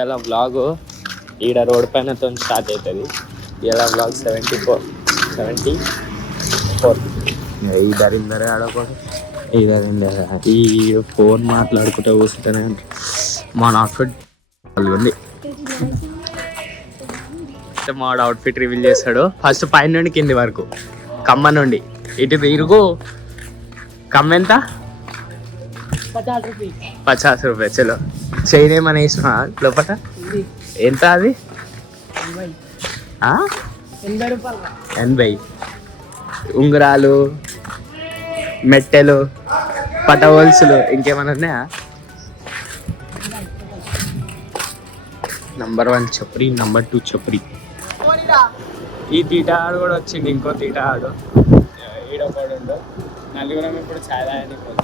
ఇలా వ్లాగ్ ఈడ road పైనతో start అవుతుంది. ఇలా వ్లాగ్ 74 ఈ దరిందరే ఆడకూడదు. ఈ దరిందరే ఈ ఫోన్ మాట్లాడుకుంటూ కూర్చుంటేనే మా అవుట్ఫిట్ ఉంది. మా అవుట్ఫిట్ రివీల్ చేస్తాడు. ఫస్ట్ పైన నుండి కింది వరకు, కమ్మ నుండి ఇటు తిరుగు. కమ్మ ఎంత? 50 రూపాయలు. చలో చైన్ ఏమని వేసిన లోపల ఎంత? అది 80. ఉంగరాలు, మెట్టెలు, పటవల్సులు, ఇంకేమైనా ఉన్నాయా? Number 1 chapri, number 2 chapri. ఈ తీటాడు కూడా వచ్చింది. ఇంకో తీటాడు ఈడొకడు. నలుగురం ఇప్పుడు చాలా అయిపోతుంది.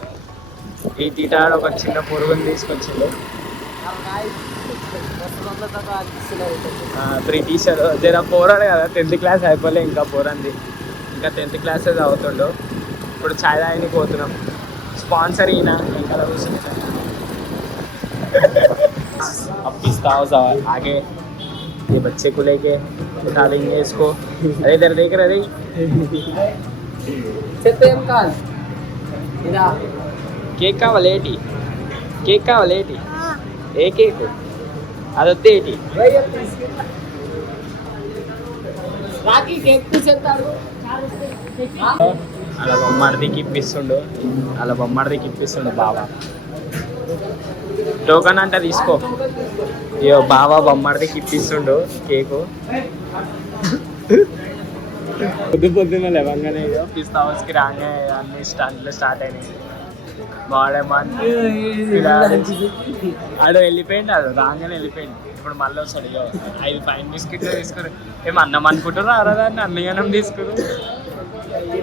ఈ తీటాడు ఒక చిన్న పురుగుని తీసుకొచ్చిండు. 3 టీచర్ జర పోరాడు కదా. 10th క్లాస్ అయిపోలే ఇంకా పోరంది. ఇంకా 10th క్లాసే చదువుతుండు. ఇప్పుడు ఛాయ్ తాగని పోతున్నాం. స్పాన్సర్ ఈయన ఇంకా కూర్చుంది. अब पिस्ता आगे ये बच्चे को लेके उठा देंगे इसको. अरे इधर देख रहे केक కావాలి. కేక్ కావాలి. ఏ కేక్? అదొద్దే ఏంటి? అలా బొమ్మడికి ఇప్పిస్తుండు బావా. టోకన్ అంటే తీసుకో. అయ్యో బావా బొమ్మడికి ఇప్పిస్తుండు కేకు. పొద్దున లేవంగానే పిస్తా హౌస్కి రాగానే అన్ని స్టంట్లు స్టార్ట్ అయినాయి. ఆడు వెళ్ళిపోయింది. అది రాగానే వెళ్ళిపోయింది. ఇప్పుడు మళ్ళీ వస్తాడు. 5 పైన బిస్కెట్లు తీసుకుని ఏం అన్నం అనుకుంటారు. అరదాన్ని అన్నయ్యనం తీసుకురు.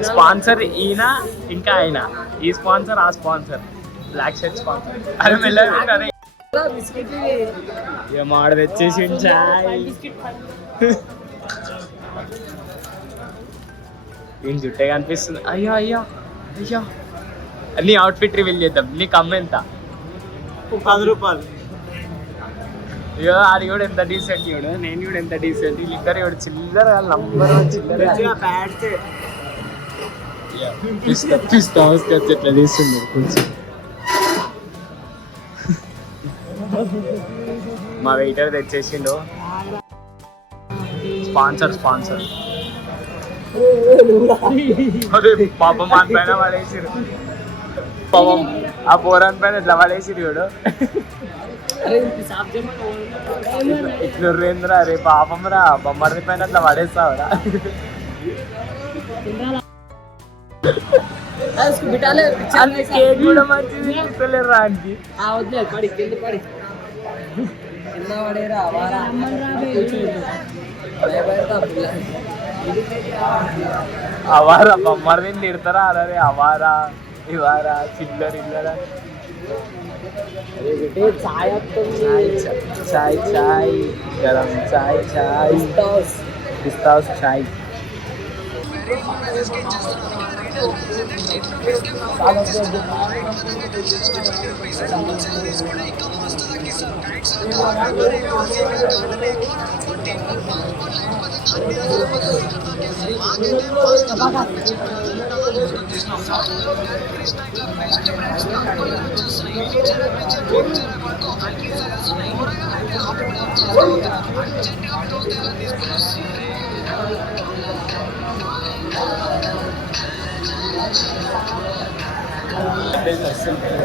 స్పాన్సర్ ఈయన, ఇంకా ఆయన. ఈ స్పాన్సర్, ఆ స్పాన్సర్, బ్లాక్ షర్ట్ స్పాన్సర్. అది మెల్లగా మాడ తెచ్చేసి ఈయన జుట్టే కనిపిస్తుంది. అయ్యో అయ్యో అయ్యో. నీ అవుట్ఫిట్ రివీల్ చేద్దాం. నీకు అమ్మ ఎంత? 10 రూపాయలు. ఇగో అది కూడా ఎంత డీసెంట్ ఇవ్వడు. నేను కూడా ఎంత డీసెంట్. లిక్కర్ ఇవ్వడు. చిల్లర నంబర్ చిల్లర పిస్తా హౌస్కి వచ్చి ఎట్లా తీస్తుంది కొంచెం. మా వెయిటర్ తెచ్చేసిండు. స్పాన్సర్ అదే పాపం మన పైన పడేసిరు. పాపం ఆ పోరాన్ పైన ఎట్లా పడేసిరు చూడు. ఇట్లు రేంద్రా రే పాపం రా. బొమ్మడి పైన అట్లా పడేస్తావురా. కేక్ కూడా మంచిది రా ఆనికి. అవారా బొమ్మడి తిడతారా? అరే అవారా ఇవారా చిల్లర ఇల్లరా. చాయ్ గరం చాయ్ పిస్తా హౌస్ చాయ్.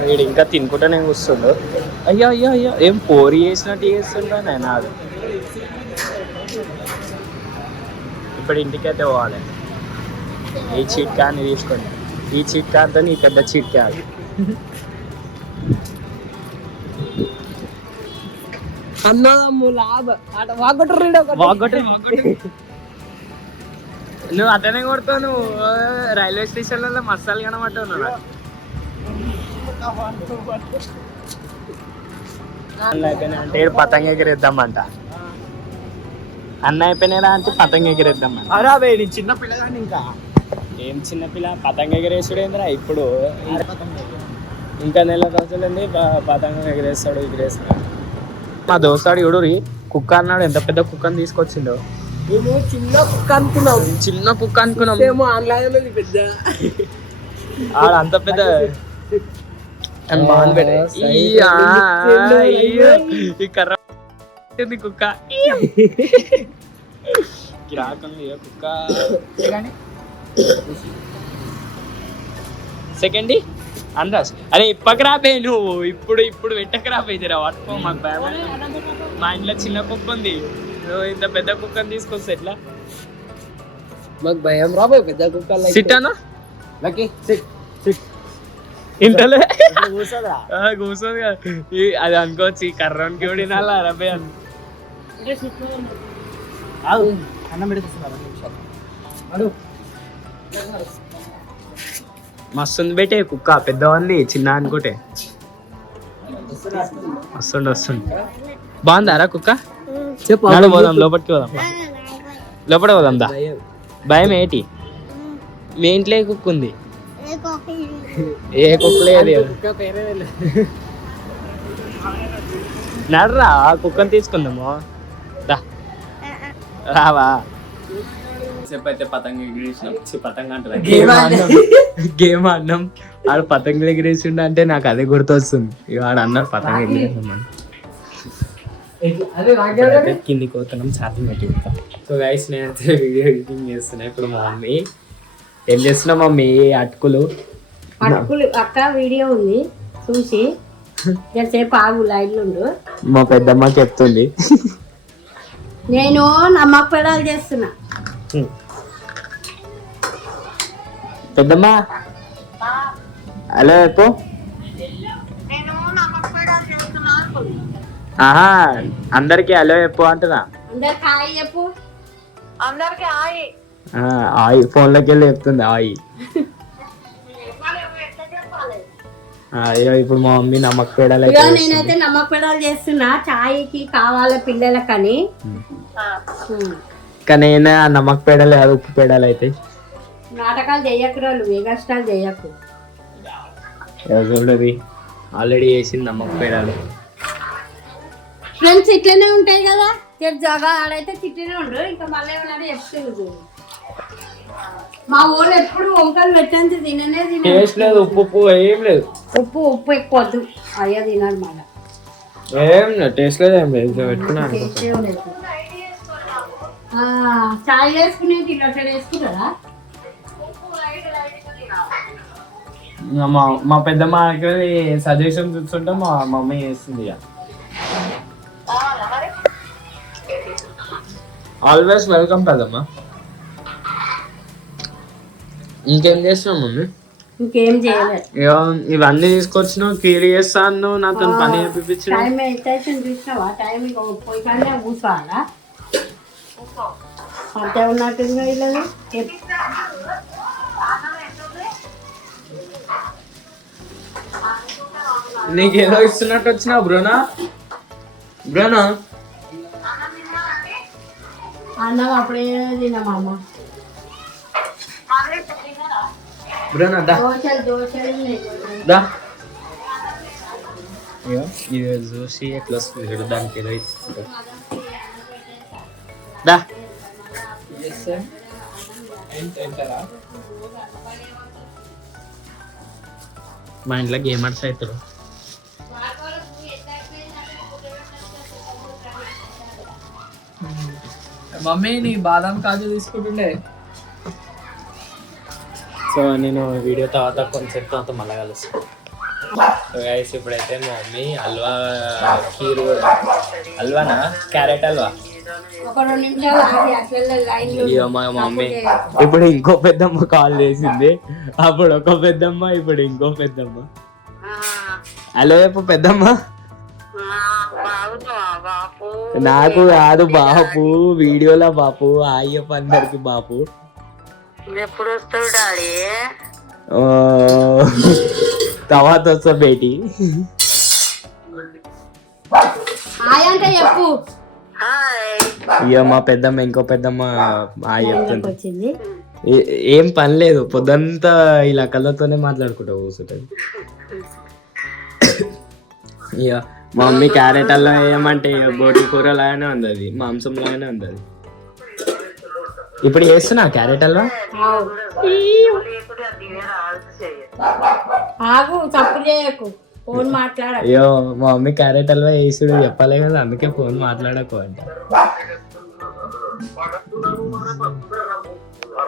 వీడు ఇంకా తినుకుంటానే కూర్చుండు. అయ్యో అయ్యో అయ్యో ఏం పోరి చేసినట్టు చేస్తుంటా నేను. అది ఇప్పుడు ఇంటికైతే పోవాలి. ఈ చిట్కాని తీసుకోండి. ఈ చిట్కాతో ఈ పెద్ద చిట్కా. అది నువ్వు అతనే కొడతావు. నువ్వు రైల్వే స్టేషన్లలో మసాలు కనబట్టావు. నువ్వు అంటే పతంగ ఎగిరేద్దామంట. అన్న అయిపోయినా అంటే పతంగ ఎగిరేద్దామంట. అరే చిన్న పిల్లగాని. ఇంకా ఏం చిన్నపిల్ల? పతంగ ఎగిరేసుడేంద్రా ఇప్పుడు. ఇంకా నెల రోజులు ఉంది పతంగం ఎగిరేస్తాడు. మా దోస్తాడు చూడురి కుక్క అన్నాడు, ఎంత పెద్ద కుక్కని తీసుకొచ్చిండో. మేము చిన్న కుక్క అనుకున్నాం, చిన్న కుక్క అనుకున్నాం, ఆన్లైన్ పెద్ద ఆడ అంత పెద్ద బాగుంది. ఈ కర్ర కుక్క కిరాకుంది కుక్క. సెకండ్ అనరాజ్, అరే ఇప్పకి రాబే నువ్వు, ఇప్పుడు వెంటకి రాబోయే జరా పట్టుకో. మాకు భయం, మా ఇంట్లో చిన్న కుక్క ఉంది, నువ్వు ఇంత పెద్ద కుక్కని తీసుకొస్తే ఎట్లా? మాకు భయం రాబోయే పెద్ద కుక్క. సిట్ అన్న లక్కీ ఇంటలే కూర్చోదా కూర్చోదు కదా, అది అనుకోవచ్చు ఈ కర్రోనికి కూడా వినాలా అరబే అని. అన్నం పెడుతున్నారు. మస్తుంది బేటే కుక్క, పెద్దవాంది చిన్న అనుకోటే. వస్తుండు బాగుందారా కుక్క? చెప్పు పోదాం లోపలికి పోదాం, లోపల పోదాం దా. భయం ఏంటి? మీ ఇంట్లో ఏ కుక్క ఉంది? ఏ కుక్క లేదు. నడరా కుక్కని తీసుకుందాము దా. రావా? చెప్పైతే పతంగ ఎగిరేసినాం, పతంగ అంటారా గేమ్ అన్నం. ఆడ పతంగులు ఎగిరేసిండు అంటే నాకు అదే గుర్తొస్తుంది. ఇక ఆడ అన్నారు పతంగ ఎగిరేసాం. కిందికి పోతున్నాం, ఛార్జింగ్ పెట్టి. సో గైస్ నేనైతే వీడియో ఎడిటింగ్ చేస్తున్నా. ఇప్పుడు మా మమ్మీ ఏం చేస్తున్నా? మమ్మీ అటుకులు అక్క వీడియో ఉంది చూసి సేపు ఆగు లైన్లు ఉండు. మా పెద్దమ్మ చెప్తుంది. నేను నమ్మక పెడాలు చేస్తున్నా. పెద్దమ్మ హలో చెప్పు. ఆహా అందరికి హలో చెప్పు అంటున్నా. అందరికి హాయ్ చెప్పు. అందరికి హాయ్. ఆయి ఫోన్లోకి వెళ్ళి చెప్తుంది ఆయి. అయ్యో ఇప్పుడు మా మమ్మీ నమ్మక పెడాలి. నేనైతే నమ్మక పెడాలు చేస్తున్నా, చాయ్కి కావాలి పిల్లలకని. కానీ నమ్మక పెడాలి అది ఉప్పు పెడాలి అయితే. నాటకాలు చెయ్యకురాలు, ఏ కష్టాలు చెయ్యకు. చూడది ఆల్రెడీ వేసింది నమ్మక పెడాలి. ఫ్రెండ్స్ ఇట్లనే ఉంటాయి కదా, జగా ఆడైతే తిట్టినే ఉండు. ఇంకా మళ్ళీ ఏమన్నా చెప్తుంది. మా ఊళ్ళో ఎప్పుడు వంకలు పెట్టేంత తిననే తినలేదు. ఉప్పు ఏం లేదు, ఉప్పు ఎక్కువద్దు అయ్యా తినాలి. మళ్ళీ ఏం టేస్ట్ లేదు, ఏం లేదు. పెట్టుకున్నాను చాయ్ వేసుకునేది ఇలా వేసుకున్నారా? మా పెద్దమ్మ సజెషన్ చూస్తుంటే మా మమ్మీ చేస్తుంది. ఆల్వేస్ వెల్కమ్ పెద్దమ్మ. ఇంకేం చేస్తున్నావు మమ్మీ? ఇంకేం చేయలేదు. ఇవన్నీ తీసుకొచ్చినావు, క్లియర్ చేస్తాను, నాతో పని చేయించు. టైం ఎంత చూసినావా? టైం పోయి కానీ కూర్చోవాలా? అంతే ఉన్నట్టుంది వీళ్ళది. నీకేదో ఇస్తున్నట్టు వచ్చినా బ్రోనా. అన్నం అప్పుడే తినమమ్మ. బ్రోనా దా ఇది చూసి ఎట్లా వస్తుంది దానికి ఏదో ఇస్తుంది దా. మా ఇంట్లో గేమర్స్ అవుతారు. మమ్మీ నీ బాదం కాజు తీసుకుంటుండే. సో నేను వీడియో తర్వాత కొంచెం తర్వాత మళ్ళీ కలుస్తాను. సో గైస్ ఇప్పుడైతే మా మమ్మీ హల్వా ఖీరు, హల్వానా క్యారెట్ హల్వా. ఇక మా మమ్మీ ఇప్పుడు ఇంకో పెద్దమ్మ కాల్ చేసింది. అప్పుడు ఒక పెద్దమ్మ, ఇప్పుడు ఇంకో పెద్దమ్మ. హలో చెప్పు పెద్దమ్మ. నాకు కాదు బాపు, వీడియోలో బాపు. అయ్యప్ప అందరికి బాపు. ఎప్పుడు వస్తావు డాడీ? తర్వాత వస్తా బేటీ. అంటే చెప్పు. ఇక మా పెద్దమ్మ ఇంకో పెద్దమ్మ చెప్తుంది. ఏం పని లేదు, పొద్దంతా ఇలా కళ్ళతోనే మాట్లాడుకుంటా కూర్చుంటది. ఇక మా మమ్మీ క్యారెట్ అల్లా వేయమంటే బోటి కూరలాగానే ఉంది, అది మాంసంలాగానే ఉంది అది. ఇప్పుడు చేస్తున్నా క్యారెట్ హల్వా. ఆగు. ఆగు, తప్పు చేయకు, ఫోన్ మాట్లాడ. అయ్యో మా మమ్మీ క్యారెట్ హల్వా వేసుడు చెప్పలే కదా, అందుకే ఫోన్ మాట్లాడకు అంట.